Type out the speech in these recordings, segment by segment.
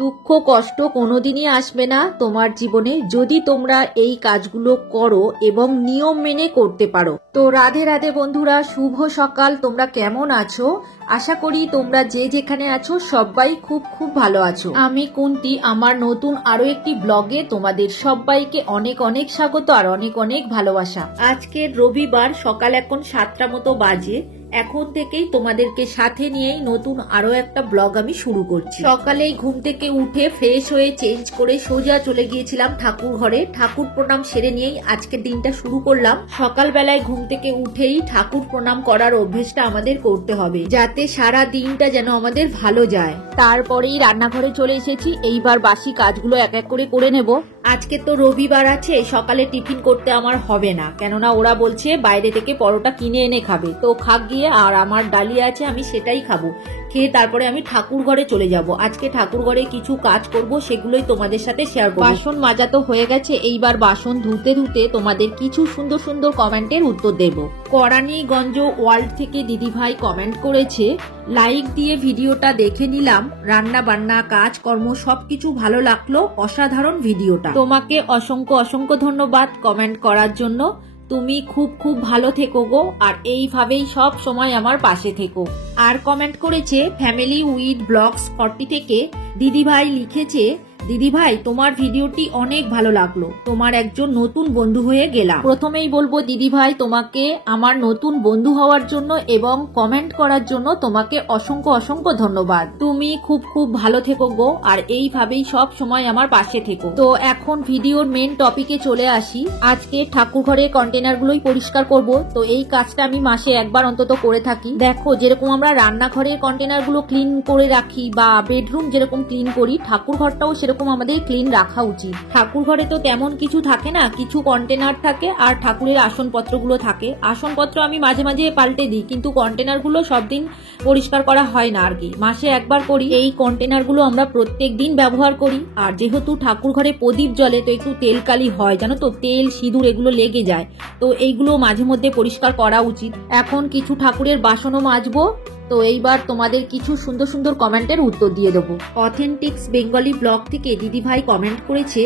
দুঃখ কষ্ট কোনোদিনই আসবে না তোমার জীবনে যদি তোমরা এই কাজগুলো করো এবং নিয়ম মেনে করতে পারো। তো রাধে রাধে বন্ধুরা, শুভ সকাল। তোমরা কেমন আছো? আশা করি তোমরা যে যেখানে আছো সবাই খুব খুব ভালো আছো। আমি কুন্তি, আমার নতুন আরো একটি ব্লগে তোমাদের সবাইকে অনেক অনেক স্বাগত আর অনেক অনেক ভালোবাসা। আজকের রবিবার, সকাল এখন 7টা মতো বাজে। এখন থেকেই তোমাদেরকে সাথে নিয়েই নতুন আরো একটা ব্লগ আমি শুরু করছি। সকালেই ঘুম থেকে উঠে ফ্রেশ হয়ে চেঞ্জ করে সোজা চলে গিয়েছিলাম ঠাকুর ঘরে। ঠাকুর প্রণাম সেরে নিয়েই আজকের দিনটা শুরু করলাম। সকালবেলায় ঘুম থেকে উঠেই ঠাকুর প্রণাম করার অভ্যেসটা আমাদের করতে হবে, যাতে সারা দিনটা যেন আমাদের ভালো যায়। তারপরেই রান্নাঘরে চলে এসেছি। এইবার বাসি কাজগুলো এক এক করে করে নেব। আজকে তো রবিবার আছে, সকালে টিফিন করতে আমার হবে না, কেননা ওরা বলছে বাইরে থেকে পরোটা কিনে এনে খাবে। তো খাক গিয়ে, আর আমার ডালিয়া আছে, আমি সেটাই খাবো। খেয়ে তারপরে আমি ঠাকুর ঘরে চলে যাব। আজকে ঠাকুর ঘরে কিছু কাজ করব, সেগুলোই তোমাদের সাথে শেয়ার করব। বাসন মাজা তো হয়ে গেছে, এইবার বাসন ধুতে ধুতে তোমাদের কিছু সুন্দর সুন্দর কমেন্টের উত্তর দেব। করানীগঞ্জ ওয়ার্ল্ড থেকে দিদিভাই কমেন্ট করেছে, লাইক দিয়ে ভিডিওটা দেখে নিলাম, রান্না বান্না কাজকর্ম সবকিছু ভালো লাগলো, অসাধারণ ভিডিওটা। তোমাকে অসংখ্য অসংখ্য ধন্যবাদ কমেন্ট করার জন্য। তুমি খুব খুব ভালো থেকো গো, আর এইভাবেই সব সময় আমার পাশে থেকো। আর কমেন্ট করেছে ফ্যামিলি উইথ ব্লগস 40 থেকে দিদিভাই লিখেছে, দিদিভাই তোমার ভিডিওটি অনেক ভালো লাগলো, তোমার একজন নতুন বন্ধু হয়ে গেলাম। প্রথমেই বলবো দিদিভাই, তোমাকে আমার নতুন বন্ধু হওয়ার জন্য এবং কমেন্ট করার জন্য তোমাকে অসংখ্য অসংখ্য ধন্যবাদ। তুমি খুব খুব ভালো থেকো গো, আর এইভাবেই সব সময় আমার পাশে থেকো। তো এখন ভিডিওর মেন টপিকে চলে আসি। আজকে ঠাকুর ঘরের কন্টেনারগুলোই পরিষ্কার করব। তো এই কাজটা আমি মাসে একবার অন্তত করে থাকি। দেখো, যেরকম আমরা রান্নাঘরের কন্টেনারগুলো ক্লিন করে রাখি বা বেডরুম যেরকম ক্লিন করি, ঠাকুর ঘরটাও সেরকম আমাদের ক্লিন রাখা উচিত। ঠাকুর ঘরে তো তেমন কিছু থাকে না, কিছু কন্টেনার থাকে আর ঠাকুরের আসনপত্রগুলো থাকে। আসনপত্র আমি মাঝে মাঝে পাল্টে দিই, কিন্তু কন্টেনারগুলো সব দিন পরিষ্কার করা হয় না আর কি, মাসে একবার করি। এই কন্টেনারগুলো আমরা প্রত্যেক দিন ব্যবহার করি। আর যেহেতু ঠাকুর ঘরে প্রদীপ জ্বলে, তো একটু তেল কালি হয়, জানো তো, তেল সিঁদুর এগুলো লেগে যায়। তো এইগুলো মাঝে মধ্যে পরিষ্কার করা উচিত। এখন কিছু ঠাকুরের বাসনও মাজবো। তো এইবার তোমাদের কিছু সুন্দর সুন্দর কমেন্টের উত্তর দিয়ে দেবো। অথেন্টিক্স বেঙ্গলি ব্লগ থেকে দিদিভাই কমেন্ট করেছে,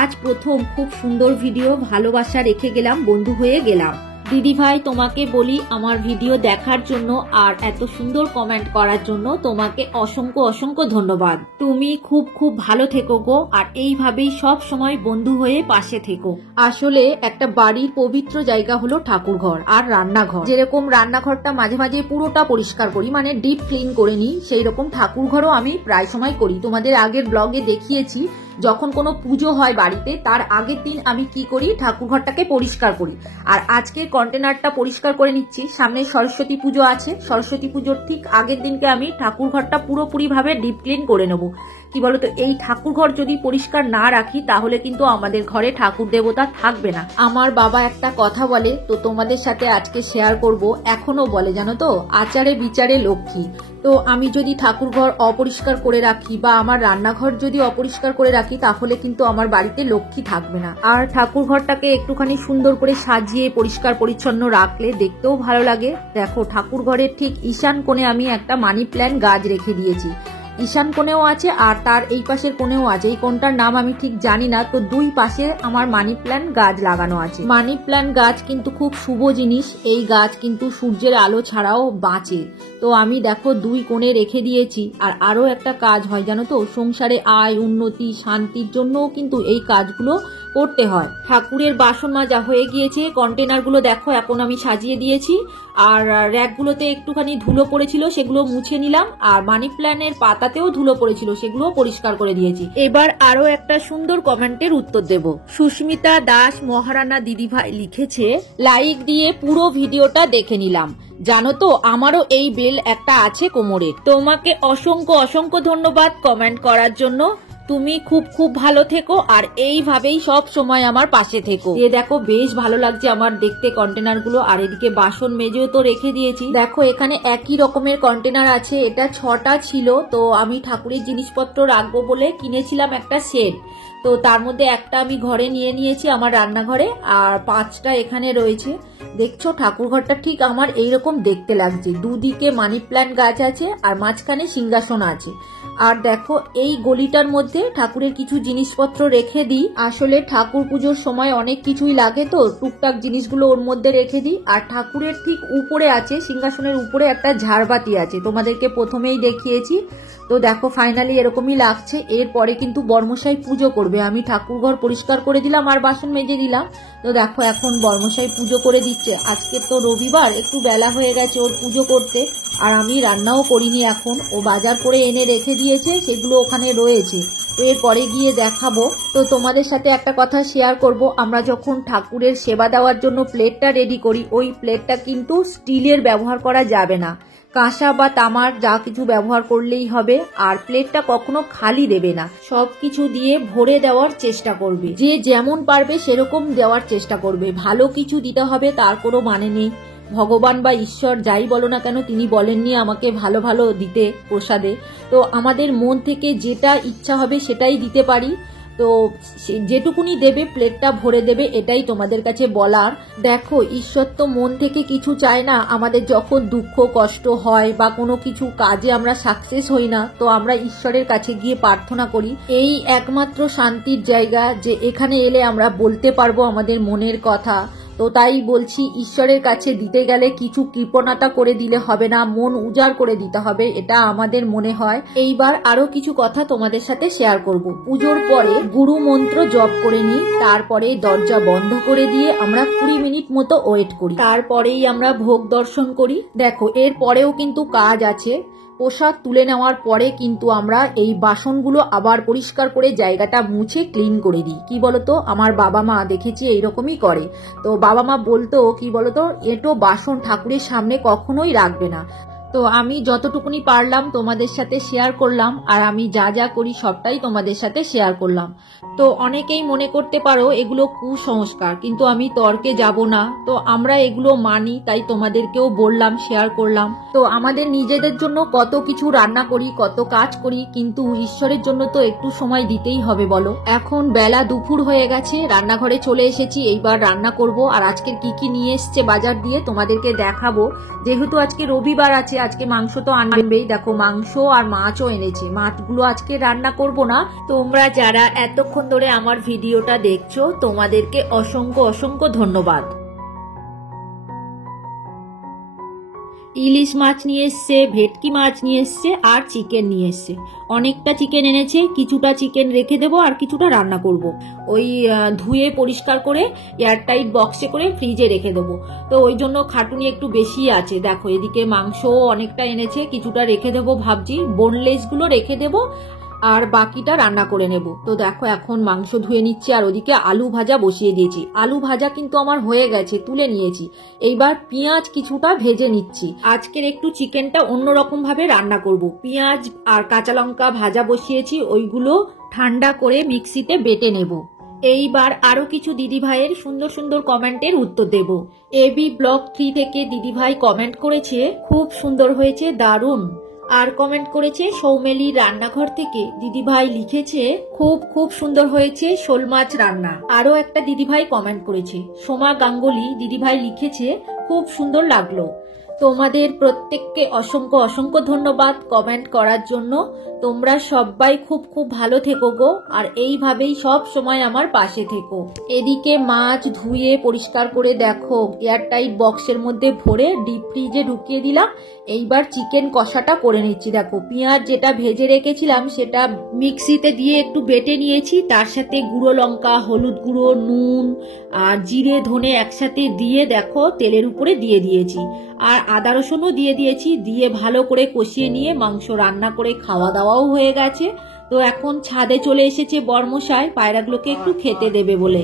আজ প্রথম খুব সুন্দর ভিডিও, ভালোবাসা রেখে গেলাম, বন্ধু হয়ে গেলাম। দিদিভাই তোমাকে বলি, আমার ভিডিও দেখার জন্য আর এত সুন্দর কমেন্ট করার জন্য তোমাকে অসংখ্য অসংখ্য ধন্যবাদ। তুমি খুব খুব ভালো থেকো গো, আর এইভাবেই সব সময় বন্ধু হয়ে পাশে থেকো। আসলে একটা বাড়ির পবিত্র জায়গা হলো ঠাকুরঘর আর রান্নাঘর। যেরকম রান্নাঘরটা মাঝে মাঝে পুরোটা পরিষ্কার করি, মানে ডিপ ক্লিন করে নিই, সেই রকম ঠাকুরঘরও আমি প্রায় সময় করি। তোমাদের আগের ব্লগে দেখিয়েছি, যখন কোনো পুজো হয় বাড়িতে, তার আগের দিন আমি কি করি, ঠাকুরঘরটাকে পরিষ্কার করি। আর আজকে কন্টেনারটা পরিষ্কার করে নিচ্ছি। সামনে সরস্বতী পুজো আছে, সরস্বতী পুজোর ঠিক আগের দিনকে আমি ঠাকুরঘরটা পুরোপুরি ভাবে ডিপ ক্লিন করে নেব। কি বলতো, এই ঠাকুরঘর যদি পরিষ্কার না রাখি তাহলে কিন্তু আমাদের ঘরে ঠাকুর দেবতা থাকবে না। আমার বাবা একটা কথা বলে, তো তোমাদের সাথে আজকে শেয়ার করব, এখনো বলে, জানো তো, আচারে বিচারে লক্ষ্মী। তো আমি যদি ঠাকুরঘর অপরিষ্কার করে রাখি বা আমার রান্নাঘর যদি অপরিষ্কার করে রাখি, তাহলে কিন্তু আমার বাড়িতে লক্ষ্মী থাকবে না। আর ঠাকুরঘরটাকে একটুখানি সুন্দর করে সাজিয়ে পরিষ্কার পরিচ্ছন্ন রাখলে দেখতেও ভালো লাগে। দেখো, ঠাকুরঘরের ঠিক ঈশান কোণে আমি একটা মানি প্ল্যান্ট গাছ রেখে দিয়েছি। ঈশান কোণেও আছে আর তার এই পাশের কোণেও আছে। এই কোণটার নাম আমি ঠিক জানি না। তো দুই পাশে আমার মানি প্ল্যান্ট গাছ লাগানো আছে। মানি প্ল্যান্ট গাছ কিন্তু খুব শুভ জিনিস। এই গাছ কিন্তু সূর্যের আলো ছাড়াও বাঁচে। তো আমি দেখো দুই কোণে রেখে দিয়েছি। আর আরো একটা কাজ হয়, জানো তো, সংসারে আয় উন্নতি শান্তির জন্যও কিন্তু এই কাজগুলো করতে হয়। ঠাকুরের বাসন মাজা হয়ে গিয়েছে। কন্টেনারগুলো দেখো এখন আমি সাজিয়ে দিয়েছি। আর র্যাকগুলোতে একটুখানি ধুলো পড়েছিল, সেগুলো মুছে নিলাম। আর মানি প্ল্যান্টের পাতাতেও ধুলো পড়েছিল, সেগুলো পরিষ্কার করে দিয়েছি। এবার আরো একটা সুন্দর কমেন্টের উত্তর দেব। সুস্মিতা দাস মহারানা দিদিভাই লিখেছে, লাইক দিয়ে পুরো ভিডিওটা দেখে নিলাম, জানো তো আমারও এই বেল একটা আছে কোমরে। তোমাকে অসংখ্য অসংখ্য ধন্যবাদ কমেন্ট করার জন্য। তুমি খুব খুব ভালো থেকো, আর এইভাবেই সব সময় আমার পাশে থেকো। এ দেখো, বেশ ভালো লাগছে আমার দেখতে কন্টেনার গুলো। আর এদিকে বাসন মেজেও তো রেখে দিয়েছি। দেখো, এখানে একই রকমের কন্টেনার আছে। এটা 6টা ছিল। তো আমি ঠাকুরের জিনিসপত্র রাখবো বলে কিনেছিলাম একটা সেট। তো তার মধ্যে একটা আমি ঘরে নিয়ে নিয়েছি আমার রান্নাঘরে, আর 5টা এখানে রয়েছে। দেখছো ঠাকুরঘরটা ঠিক আমার এইরকম দেখতে লাগছে, দুদিকে মানি প্ল্যান্ট গাছ আছে আর মাঝখানে সিংহাসন আছে। আর দেখো এই গলিটার মধ্যে ঠাকুরের কিছু জিনিসপত্র রেখে দিই, আসলে ঠাকুর পুজোর সময় অনেক কিছুই লাগে তো টুকটাক জিনিসগুলো ওর মধ্যে রেখে দিই। আর ঠাকুরের ঠিক উপরে আছে, সিংহাসনের উপরে একটা ঝাড়বাতি আছে, তোমাদেরকে প্রথমেই দেখিয়েছি। তো দেখো ফাইনালি এরকমই লাগছে। এরপরে কিন্তু বর্মশাই পুজো করবে, আমি ঠাকুরঘর পরিষ্কার করে দিলাম আর বাসন মেজে দিলাম। তো দেখো এখন বর্মশাই পুজো করে দিচ্ছে। আজকে তো রবিবার, একটু বেলা হয়ে গেছে ওর পুজো করতে, আর আমি রান্নাও করিনি এখন, ও বাজার করে এনে রেখে দিয়েছে, সেগুলো ওখানে রয়েছে। তো এরপরে গিয়ে দেখাবো। তো তোমাদের সাথে একটা কথা শেয়ার করব, আমরা যখন ঠাকুরের সেবা দেওয়ার জন্য প্লেটটা রেডি করি, ওই প্লেটটা কিন্তু স্টিলের ব্যবহার করা যাবে না, কাঁসা বা তামার যা কিছু ব্যবহার করলেই হবে। আর প্লেটটা কখনো খালি দেবে না, সবকিছু দিয়ে ভরে দেওয়ার চেষ্টা করবে, যে যেমন পারবে সেরকম দেওয়ার চেষ্টা করবে। ভালো কিছু দিতে হবে তার কোনো মানে নেই, ভগবান বা ঈশ্বর যাই বলো না কেন তিনি বলেননি আমাকে ভালো ভালো দিতে প্রসাদে। তো আমাদের মন থেকে যেটা ইচ্ছা হবে সেটাই দিতে পারি, তো যেটুকুনি দেবে প্লেটটা ভরে দেবে, এটাই তোমাদের কাছে বলার। দেখো ঈশ্বর তো মন থেকে কিছু চায় না, আমাদের যখন দুঃখ কষ্ট হয় বা কোনো কিছু কাজে আমরা সাকসেস হই না, তো আমরা ঈশ্বরের কাছে গিয়ে প্রার্থনা করি। এই একমাত্র শান্তির জায়গা যে এখানে এলে আমরা বলতে পারবো আমাদের মনের কথা। তো তাই বলছি, ঈশ্বরের কাছে দিতে গেলে কিছু কৃপণতা করে দিলে হবে না, মন উজাড় করে দিতে হবে, এটা আমাদের মনে হয়। এইবার আরো কিছু কথা তোমাদের সাথে শেয়ার করব। পুজোর পরে গুরু মন্ত্র জপ করে নিই, তারপরে দরজা বন্ধ করে দিয়ে আমরা 20 মিনিট মতো ওয়েট করি, তারপরেই আমরা ভোগ দর্শন করি। দেখো এর পরেও কিন্তু কাজ আছে। প্রসাদ তুলে নেওয়ার পরে কিন্তু আমরা এই বাসনগুলো আবার পরিষ্কার করে জায়গাটা মুছে ক্লিন করে দিই। কি বলতো, আমার বাবা মা দেখেছি এইরকমই করে। তো বাবা মা বলতো কি বলতো, এটো বাসন ঠাকুরের সামনে কখনোই রাখবে না। তো আমি যতটুকুনি পারলাম তোমাদের সাথে শেয়ার করলাম, আর আমি যা যা করি সবটাই তোমাদের সাথে শেয়ার করলাম। তো অনেকেই মনে করতে পারো এগুলো কুসংস্কার, কিন্তু আমি তর্কে যাব না, তো আমরা এগুলো মানি, তাই তোমাদেরকেও বললাম, শেয়ার করলাম। তো আমাদের নিজেদের জন্য কত কিছু রান্না করি, কত কাজ করি, কিন্তু ঈশ্বরের জন্য তো একটু সময় দিতেই হবে বলো। এখন বেলা দুপুর হয়ে গেছে, রান্নাঘরে চলে এসেছি, এইবার রান্না করব। আর আজকের কি কি নিয়ে এসছে বাজার দিয়ে তোমাদেরকে দেখাবো। যেহেতু আজকে রবিবার আছে, আজকে মাংস তো আনবেই, দেখো মাংস আর মাছও এনেছে, মাছগুলো আজকে রান্না করব না। তোমরা যারা এতক্ষণ ধরে আমার ভিডিওটা দেখছো তোমাদেরকে অসংখ্য অসংখ্য ধন্যবাদ। ইলিশ মাছ নিয়ে এসছে, ভেটকি মাছ নিয়ে এসছে, আর চিকেন নিয়ে এসছে। অনেকটা চিকেন এনেছে, কিছুটা চিকেন রেখে দেবো আর কিছুটা রান্না করব। ওই ধুয়ে পরিষ্কার করে এয়ারটাইট বক্সে করে ফ্রিজে রেখে দেবো। তো ওই জন্য খাটুনি একটু বেশি আছে। দেখো এদিকে মাংসও অনেকটা এনেছে, কিছুটা রেখে দেবো ভাবছি, বোনলেসগুলো রেখে দেবো আর বাকিটা রান্না করে নেব। তো দেখো এখন মাংস ধুয়ে নিচ্ছি, আর ওদিকে আলু ভাজা বসিয়ে দিয়েছি। আলু ভাজা কিন্তু আমার হয়ে গেছে, তুলে নিয়েছি। এইবার পেঁয়াজ কিছুটা ভেজে নিচ্ছি। আজকের একটু চিকেনটা অন্যরকম ভাবে রান্না করব। পেঁয়াজ আর কাঁচা লঙ্কা ভাজা বসিয়েছি, ওইগুলো ঠান্ডা করে মিক্সিতে বেটে নেব। এইবার আরো কিছু দিদিভাইয়ের সুন্দর সুন্দর কমেন্টের উত্তর দেব। এবি ব্লগ 3 থেকে দিদিভাই কমেন্ট করেছে, খুব সুন্দর হয়েছে, দারুণ। আর কমেন্ট করেছে সৌমেলি রান্নাঘর থেকে দিদিভাই লিখেছে, খুব খুব সুন্দর হয়েছে শোল মাছ রান্না। আরো একটা দিদিভাই কমেন্ট করেছে, সোমা গাঙ্গুলি দিদিভাই লিখেছে, খুব সুন্দর লাগলো। তোমাদের প্রত্যেককে অসংখ্য অসংখ্য ধন্যবাদ কমেন্ট করার জন্য। তোমরা সবাই খুব খুব ভালো থেকো গো, আর এইভাবেই সব সময় আমার পাশে থেকো। এদিকে মাছ ধুয়ে পরিষ্কার করে দেখো এয়ারটাইট বক্সের মধ্যে ভরে ডিপ ফ্রিজে ঢুকিয়ে দিলাম। এইবার চিকেন কষাটা করে নিচ্ছি। দেখো পেঁয়াজ যেটা ভেজে রেখেছিলাম সেটা মিক্সিতে দিয়ে একটু বেটে নিয়েছি, তার সাথে গুঁড়ো লঙ্কা, হলুদ গুঁড়ো, নুন আর জিরে ধনে একসাথে দিয়ে দেখো তেলের উপরে দিয়ে দিয়েছি, আর আদা রসুনও দিয়ে দিয়েছি। দিয়ে ভালো করে কষিয়ে নিয়ে মাংস রান্না করে খাওয়া দাওয়াও হয়ে গেছে। তো এখন ছাদে চলে এসেছে বর্মশাই পায়রাগুলোকে একটু খেতে দেবে বলে।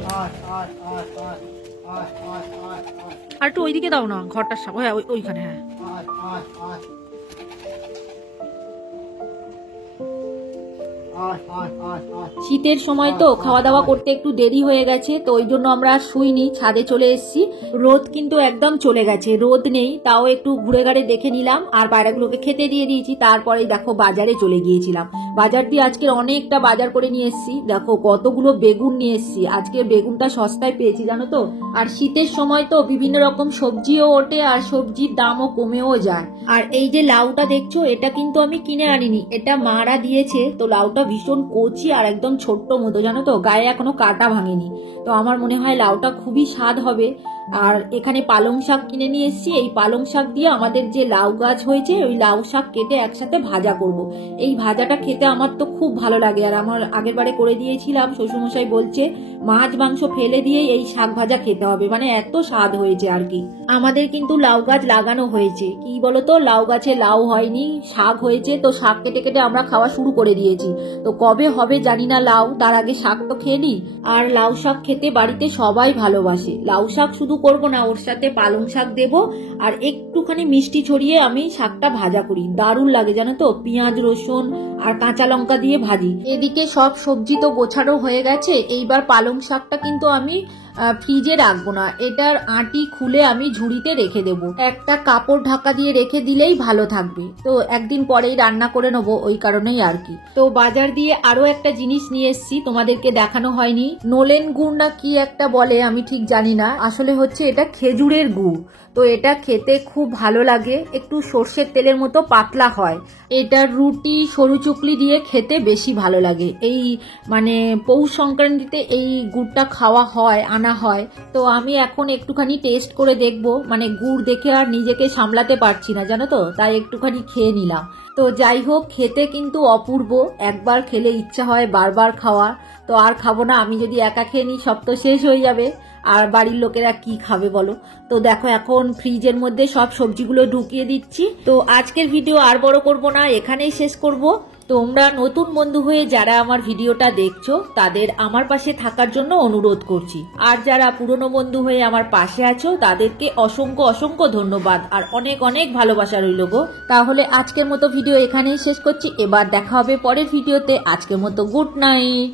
আর একটু ওইদিকে দাও না, ঘরটার সামনে ওইখানে। হ্যাঁ শীতের সময় তো খাওয়া দাওয়া করতে একটু দেরি হয়ে গেছে, তো ওই জন্য আমরা আর শুইনি, ছাদে চলে এসেছি। রোদ কিন্তু একদম চলে গেছে, রোদ নেই, তাও একটু ঘুরে ঘাড়ে দেখে নিলাম আর পায়রাগুলোকে খেতে দিয়ে দিয়েছি। তারপরে দেখো বাজারে চলে গিয়েছিলাম, বাজার দিয়ে আজকে অনেকটা বাজার করে নিয়ে এসেছি। দেখো কতগুলো বেগুন নিয়ে এসেছি, আজকে বেগুনটা সস্তায় পেয়েছি জানো তো। আর শীতের সময় তো বিভিন্ন রকম সবজিও ওঠে আর সবজির দামও কমেও যায়। আর এই যে লাউটা দেখছো, এটা কিন্তু আমি কিনে আনিনি, এটা মারা দিয়েছে। তো লাউটা ভীষণ কচি আর একদম ছোট্ট মতো জানো তো, গায়ে এখনো কাটা ভাঙেনি। তো আমার মনে হয় লাউটা খুবই স্বাদ হবে। আর এখানে পালং শাক কিনে নিয়ে এসেছি, এই পালং শাক দিয়ে আমাদের যে লাউ গাছ হয়েছে ওই লাউ শাক কেটে একসাথে ভাজা করব। এই ভাজাটা খেতে আমার তো খুব ভালো লাগে। আর আমার আগের বারে করে দিয়েছিলাম, শ্বশুরমশাই বলছে মাছ মাংস ফেলে দিয়ে এই শাক ভাজা খেতে হবে, মানে এত স্বাদ হয়েছে আর কি। আমাদের কিন্তু লাউ গাছ লাগানো হয়েছে, কি বলতো লাউ গাছে লাউ হয়নি, শাক হয়েছে। তো শাক কেটে কেটে আমরা খাওয়া শুরু করে দিয়েছি। তো কবে হবে জানি না লাউ, তার আগে শাক তো খেয়ে নি। আর লাউ শাক খেতে বাড়িতে সবাই ভালোবাসে। লাউ শাক শুধু করবো না, ওর সাথে পালং শাক দেবো আর একটুখানি মিষ্টি ছড়িয়ে আমি শাকটা ভাজা করি, দারুণ লাগে জানো তো। পেঁয়াজ রসুন আর কাঁচা লঙ্কা দিয়ে ভাজি। এদিকে সব সবজি তো গোছানো হয়ে গেছে। এইবার পালং শাকটা কিন্তু আমি ফ্রিজে রাখবো না, এটার আঁটি খুলে আমি ঝুড়িতে রেখে দেব। একটা কাপড় ঢাকা দিয়ে রেখে দিলেই ভালো থাকবে। তো একদিন পরেই রান্না করে নেবো, ওই কারণেই আর কি। তো বাজার দিয়ে আরো একটা জিনিস নিয়ে এসেছি, তোমাদেরকে দেখানো হয়নি। নোলেন গুড় না কি একটা বলে, আমি ঠিক জানি না, আসলে হচ্ছে এটা খেজুরের গুড়। তো এটা খেতে খুব ভালো লাগে, একটু সর্ষের তেলের মতো পাতলা হয়। এটা রুটি সরু চুকলি দিয়ে খেতে বেশি ভালো লাগে। এই মানে পৌষ সংক্রান্তিতে এই গুড়টা খাওয়া হয়, আনা হয়। তো আমি এখন একটুখানি টেস্ট করে দেখবো, মানে গুড় দেখে আর নিজেকে সামলাতে পারছি না জানো তো, তাই একটুখানি খেয়ে নিলাম। তো যাই হোক, খেতে কিন্তু অপূর্ব, একবার খেলে ইচ্ছা হয় বারবার খাওয়ার। তো আর খাবো না, আমি যদি একা খেয়ে নিই সব তো শেষ হয়ে যাবে, আর বাড়ির লোকেরা কি খাবে বলো। তো দেখো এখন ফ্রিজের মধ্যে সব সবজিগুলো ঢুকিয়ে দিচ্ছি। তো আজকের ভিডিও আর বড় করব না, এখানেই শেষ করব। তোমরা নতুন বন্ধু হয়ে যারা আমার ভিডিওটা দেখছো তাদের আমার পাশে থাকার জন্য অনুরোধ করছি। আর যারা পুরনো বন্ধু হয়ে আমার পাশে আছো তাদেরকে অসংখ্য অসংখ্য ধন্যবাদ আর অনেক অনেক ভালোবাসা রইল গো। তাহলে আজকের মতো ভিডিও এখানেই শেষ করছি, এবার দেখা হবে পরের ভিডিওতে। আজকের মতো গুড নাইট।